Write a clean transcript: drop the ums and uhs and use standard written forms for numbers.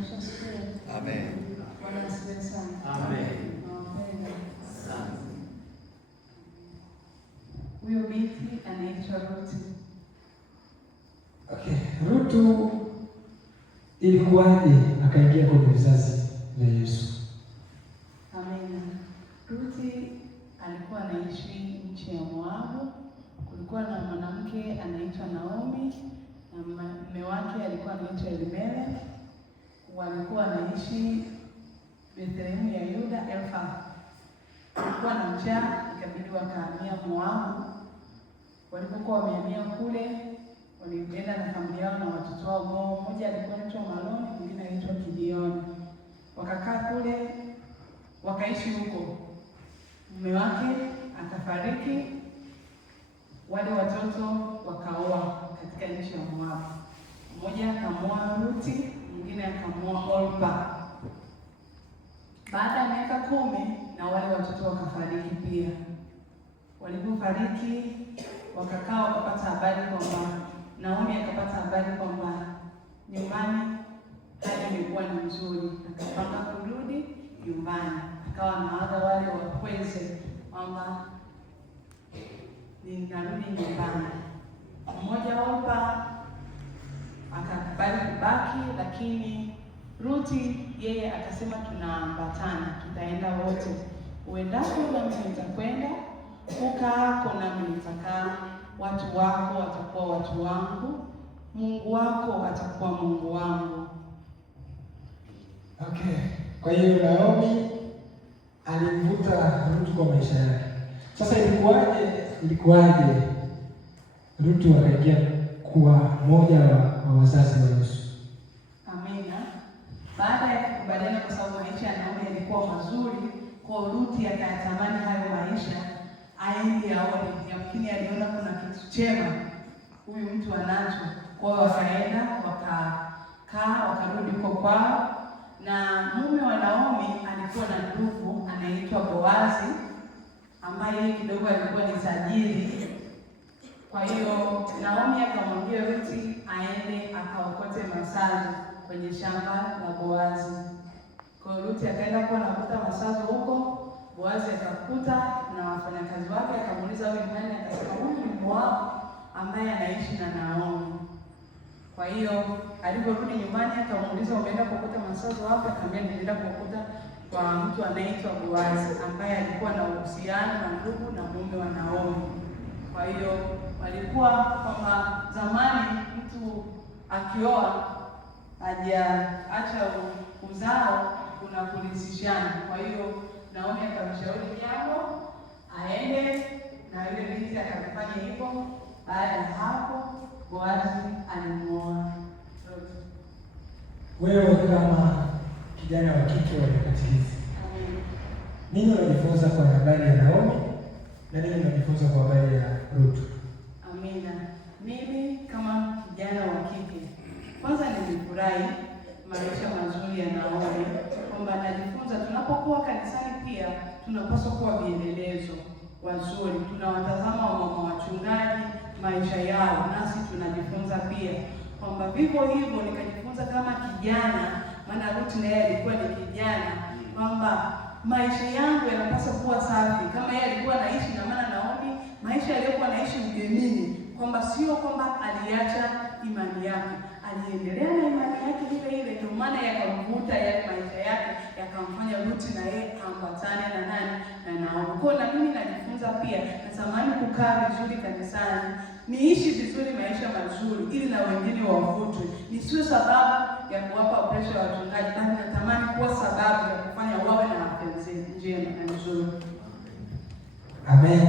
Amen. Bwana asifiwe sana. Amen. Nawapenda Sana. huyo binti anaitwa Ruth. Okay, Rutu ilikuwaje akaingia kwenye vizazi vya Yesu? Amen. Ruth alikuwa anaishi nchi ya Moabu. Kulikuwa na mwanamke anaitwa Naomi na mume wake alikuwa anaitwa Elimelech. Walikuwa wanaishi Bethlehemu ya Yuda, Elfa. Kulikuwa na njaa, ikabidi wakahamia Moabu. Walipokuwa wamehamia kule, walienda na familia yao na watoto wao. Mmoja alikuwa anaitwa Maloni, mwingine anaitwa Gideoni. Wakakaa kule, wakaishi huko. Mume wake akafariki, wale watoto wakaoa katika nchi ya Moabu. Mmoja akamoa Ruti, mwingine akamoa Orpa. Baada ya miaka 10 na wale watoto wakafariki pia. Walipofariki wakakaa wakapata habari kwamba Naomi akapata habari kwamba nyumbani hali imekuwa ni nzuri, akapanga kurudi nyumbani. Akawa anawaga wale wakweze kwamba ninarudi nyumbani. Mmoja Orpa akakubali kubaki, lakini Ruti yeye akasema tunaambatana, tutaenda wote. Uendako nami nitakwenda, ukaako nami nitakaa, watu wako watakuwa watu wangu, Mungu wako atakuwa Mungu wangu. Okay, kwa hiyo Naomi alimvuta Rutu kwa maisha yake. Sasa ilikuwaje Rutu akaingia kuwa mmoja wa wazazi wa Yesu? Amina. Baada ya kukubaliana, kwa sababu maisha ya Naomi yalikuwa mazuri, kwa Ruti akayatamani hayo maisha, aende aone. Yamkini aliona kuna kitu chema huyu mtu anacho. Kwa hiyo wakaenda wakakaa, wakarudi huko kwao. Na mume wa Naomi alikuwa na ndugu anaitwa Boazi, ambaye kidogo alikuwa ni tajiri. Kwa hiyo Naomi akamwambia Ruti aende akaokote masazo kwenye shamba la Boazi. Kwa hiyo Ruti akaenda kuwa anakuta masazo huko. Boazi akakuta na wafanyakazi wake, akamuuliza huyu nani? Akasema huyu ni Moabu ambaye anaishi na Naomi. Kwa hiyo aliporudi nyumbani akamuuliza umeenda kuokota masazo wapi? Akamwambia nilienda kuokota kwa mtu anaitwa Boazi ambaye alikuwa na uhusiano na ndugu na mume wa Naomi. Kwa hiyo walikuwa kama zamani mtu akioa hajaacha uzao kuna kulisishana. Kwa hiyo Naomi akamshauri jambo aende na yule binti akafanya hivyo. Baada ya hapo Boazi alimuoa Ruth. Wewe kama kijana wa kike wa katikati, nini unajifunza kwa habari ya Naomi na nini unajifunza kwa habari ya Ruth? Amina. Mimi kama kijana wa kike, kwanza nilifurahi maisha mazuri ya Naomi, kwamba najifunza tunapokuwa kanisani pia tunapaswa kuwa vielelezo wazuri. Tunawatazama wamama wachungaji maisha yao, nasi tunajifunza pia kwamba vivyo hivyo. Nikajifunza kama kijana, maana Ruth naye alikuwa ni kijana, kwamba maisha yangu yanapaswa kuwa safi kama yeye alikuwa anaishi. Na maana Naomi maisha aliyokuwa anaishi ugenini, kwamba sio kwamba aliacha imani yake, aliendelea na imani yake ile ile. Ndio maana yakamvuta yale maisha yake, yakamfanya Ruth na yeye ambatane na nani? Na Naomi. Kwa na mimi najifunza pia, natamani kukaa vizuri kanisani, niishi vizuri maisha mazuri, ili na wengine wavutwe. Nisiwe sababu ya kuwapa pressure ya wachungaji, bali natamani kuwa sababu ya kufanya wawe na afya njema na nzuri. Amen.